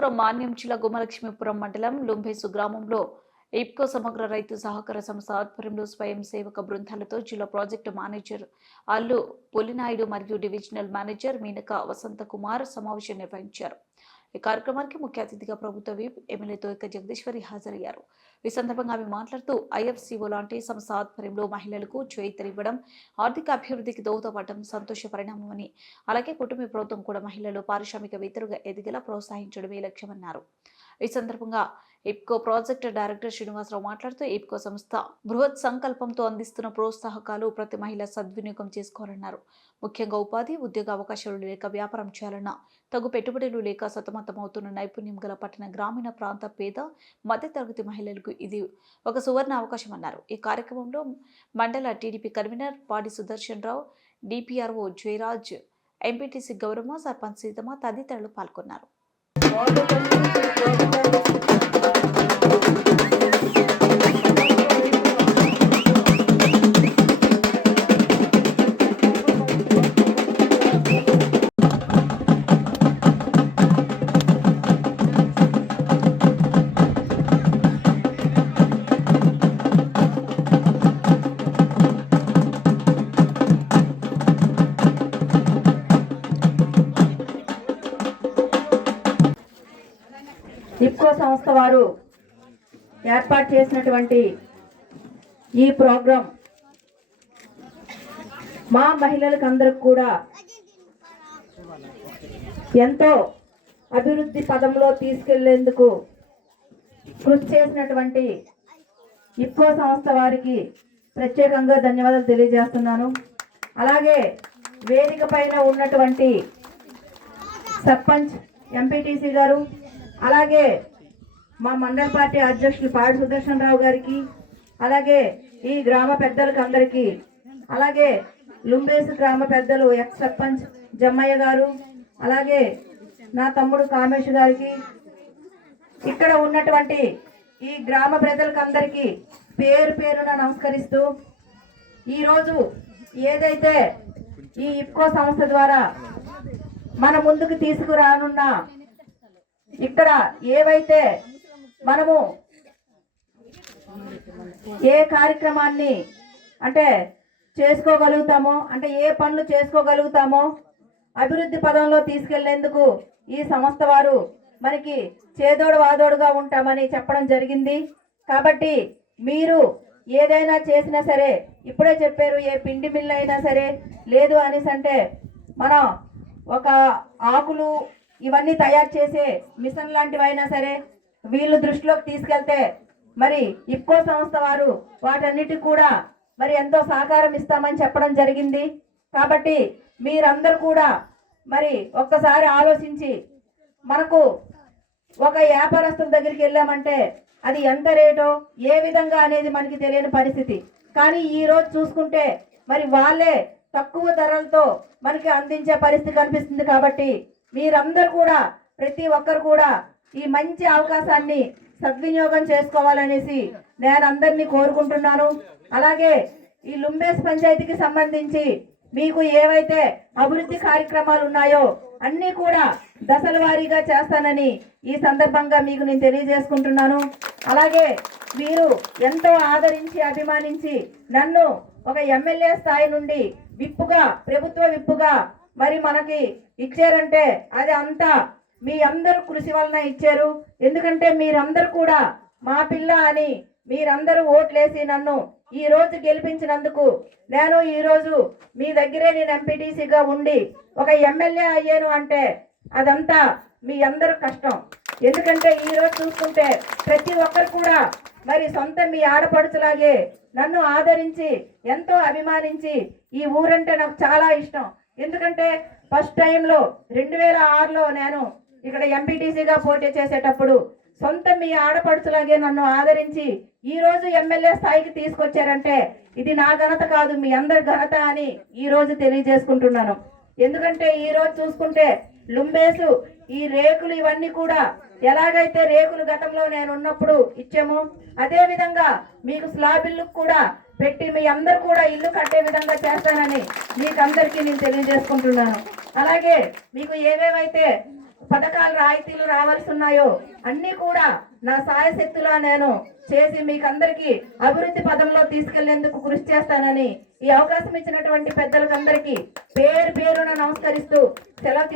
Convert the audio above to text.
అనంతపురం మాన్యం జిల్లా గుమలక్ష్మీపురం మండలం లుంబేసు గ్రామంలో ఇప్కో సమగ్ర రైతు సహకార సంస్థ ఆధ్వర్యంలో స్వయం సేవక బృందాలతో జిల్లా ప్రాజెక్టు మేనేజర్ అల్లు పులినాయుడు మరియు డివిజనల్ మేనేజర్ మీనక వసంత కుమార్ సమావేశం నిర్వహించారు. ఈ కార్యక్రమానికి ముఖ్య అతిథిగా ప్రభుత్వ విప్ ఎమ్మెల్యే తోయక జగదీశ్వరి హాజరయ్యారు. ఈ సందర్భంగా ఆమె మాట్లాడుతూ ఐఎఫ్సిఓ లాంటి సంస్థ ఆధ్వర్యంలో మహిళలకు చేయూతనివ్వడం, ఆర్థిక అభివృద్ధికి దోహదపడడం సంతోష పరిణామమని, అలాగే కుటుంబ ప్రభుత్వం కూడా మహిళలు పారిశ్రామికవేత్తలుగా ఎదిగేలా ప్రోత్సహించడమే లక్ష్యమన్నారు. ఈ సందర్భంగా ఇప్కో ప్రాజెక్టు డైరెక్టర్ శ్రీనివాసరావు మాట్లాడుతూ ఇప్కో సంస్థ బృహత్ సంకల్పంతో అందిస్తున్న ప్రోత్సాహకాలు ప్రతి మహిళ సద్వినియోగం చేసుకోవాలన్నారు. ముఖ్యంగా ఉపాధి, ఉద్యోగ అవకాశాలు లేక వ్యాపారం చేయాలన్నా, తగు పెట్టుబడులు లేక సతమతమవుతున్న నైపుణ్యం గల పట్టణ గ్రామీణ ప్రాంత పేద మధ్యతరగతి మహిళలకు ఇది ఒక సువర్ణ అవకాశం అన్నారు. ఈ కార్యక్రమంలో మండల టీడీపీ కన్వీనర్ పాడి సుదర్శన్ రావు, డిపిఆర్ఓ జయరాజ్, ఎంపీటీసీ గౌరమ్మ, సర్పంచ్ సీతమ్మ తదితరులు పాల్గొన్నారు. ఇప్కో సంస్థ వారు ఏర్పాటు చేసినటువంటి ఈ ప్రోగ్రాం మా మహిళలకు అందరికి కూడా ఎంతో అభివృద్ధి పదంలో తీసుకెళ్లేందుకు కృషి చేసినటువంటి ఇప్కో సంస్థ వారికి ప్రత్యేకంగా ధన్యవాదాలు తెలియజేస్తున్నాను. అలాగే వేదిక పైన ఉన్నటువంటి సర్పంచ్, ఎంపీటీసీ గారు, అలాగే మా మండల పార్టీ అధ్యక్షులు పాడి సుదర్శన్ రావు గారికి, అలాగే ఈ గ్రామ పెద్దలకు అందరికీ, అలాగే లుంబేసు గ్రామ పెద్దలు ఎక్స్ సర్పంచ్ జమ్మయ్య గారు, అలాగే నా తమ్ముడు కామేష్ గారికి, ఇక్కడ ఉన్నటువంటి ఈ గ్రామ ప్రజలకు అందరికీ పేరు పేరున నమస్కరిస్తూ, ఈరోజు ఏదైతే ఈ ఇప్కో సంస్థ ద్వారా మన ముందుకు తీసుకురానున్న ఇక్కడ ఏవైతే మనము ఏ కార్యక్రమాన్ని అంటే చేసుకోగలుగుతామో, అంటే ఏ పనులు చేసుకోగలుగుతామో అభివృద్ధి పదంలో తీసుకెళ్లేందుకు ఈ సంస్థ వారు మనకి చేదోడు వాదోడుగా ఉంటామని చెప్పడం జరిగింది. కాబట్టి మీరు ఏదైనా చేసినా సరే, ఇప్పుడే చెప్పారు, ఏ పిండి మిల్లు అయినా సరే, లేదు అనేసి అంటే మనం ఒక ఆకులు ఇవన్నీ తయారు చేసే మిషన్ లాంటివి అయినా సరే వీళ్ళు దృష్టిలోకి తీసుకెళ్తే మరి ఇప్కో సంస్థ వారు వాటన్నిటికి కూడా మరి ఎంతో సహకారం ఇస్తామని చెప్పడం జరిగింది. కాబట్టి మీరందరూ కూడా మరి ఒక్కసారి ఆలోచించి, మనకు ఒక వ్యాపారస్తుల దగ్గరికి వెళ్ళామంటే అది ఎంత రేటో ఏ విధంగా అనేది మనకి తెలియని పరిస్థితి. కానీ ఈ రోజు చూసుకుంటే మరి వాళ్ళే తక్కువ ధరలతో మనకి అందించే పరిస్థితి కనిపిస్తుంది. కాబట్టి మీరందరూ కూడా, ప్రతి ఒక్కరు కూడా ఈ మంచి అవకాశాన్ని సద్వినియోగం చేసుకోవాలనేసి నేను అందరినీ కోరుకుంటున్నాను. అలాగే ఈ లుంబేస్ పంచాయతీకి సంబంధించి మీకు ఏవైతే అభివృద్ధి కార్యక్రమాలు ఉన్నాయో అన్నీ కూడా దశల వారీగా చేస్తానని ఈ సందర్భంగా మీకు నేను తెలియజేసుకుంటున్నాను. అలాగే మీరు ఎంతో ఆదరించి అభిమానించి నన్ను ఒక ఎమ్మెల్యే స్థాయి నుండి విప్పుగా, ప్రభుత్వ విప్పుగా మరి మనకి ఇచ్చారంటే అది అంతా మీ అందరూ కృషి వలన ఇచ్చారు. ఎందుకంటే మీరందరూ కూడా మా పిల్ల అని మీరందరూ ఓట్లేసి నన్ను ఈ రోజు గెలిపించినందుకు నేను ఈ రోజు మీ దగ్గరే నేను ఎంపీటీసీగా ఉండి ఒక ఎమ్మెల్యే అయ్యాను అంటే అదంతా మీ అందరూ కష్టం. ఎందుకంటే ఈ రోజు చూసుకుంటే ప్రతి ఒక్కరు కూడా మరి సొంత మీ ఆడపడుచులాగే నన్ను ఆదరించి ఎంతో అభిమానించి, ఈ ఊరంటే నాకు చాలా ఇష్టం. ఎందుకంటే ఫస్ట్ టైంలో 2006లో నేను ఇక్కడ ఎంపీటీసీగా పోటీ చేసేటప్పుడు సొంత మీ ఆడపడుచులాగే నన్ను ఆదరించి ఈ రోజు ఎమ్మెల్యే స్థాయికి తీసుకొచ్చారంటే ఇది నా ఘనత కాదు, మీ అందరి ఘనత అని ఈ రోజు తెలియజేసుకుంటున్నాను. ఎందుకంటే ఈ రోజు చూసుకుంటే లుంబేసు ఈ రేకులు ఇవన్నీ కూడా ఎలాగైతే రేకులు గతంలో నేను ఉన్నప్పుడు ఇచ్చామో అదే విధంగా మీకు స్లాబ్ ఇల్లు కూడా పెట్టి మీ అందరూ కూడా ఇల్లు కట్టే విధంగా చేస్తానని మీకు అందరికీ నేను తెలియజేసుకుంటున్నాను. అలాగే మీకు ఏవేవైతే పథకాలు రాయితీలు రావాల్సి ఉన్నాయో అన్ని కూడా నా సాయశక్తిలో నేను చేసి మీకు అందరికీ అభివృద్ధి పదంలో తీసుకెళ్లేందుకు కృషి చేస్తానని ఈ అవకాశం ఇచ్చినటువంటి పెద్దలకు అందరికీ పేరు పేరున నమస్కరిస్తూ సెలవు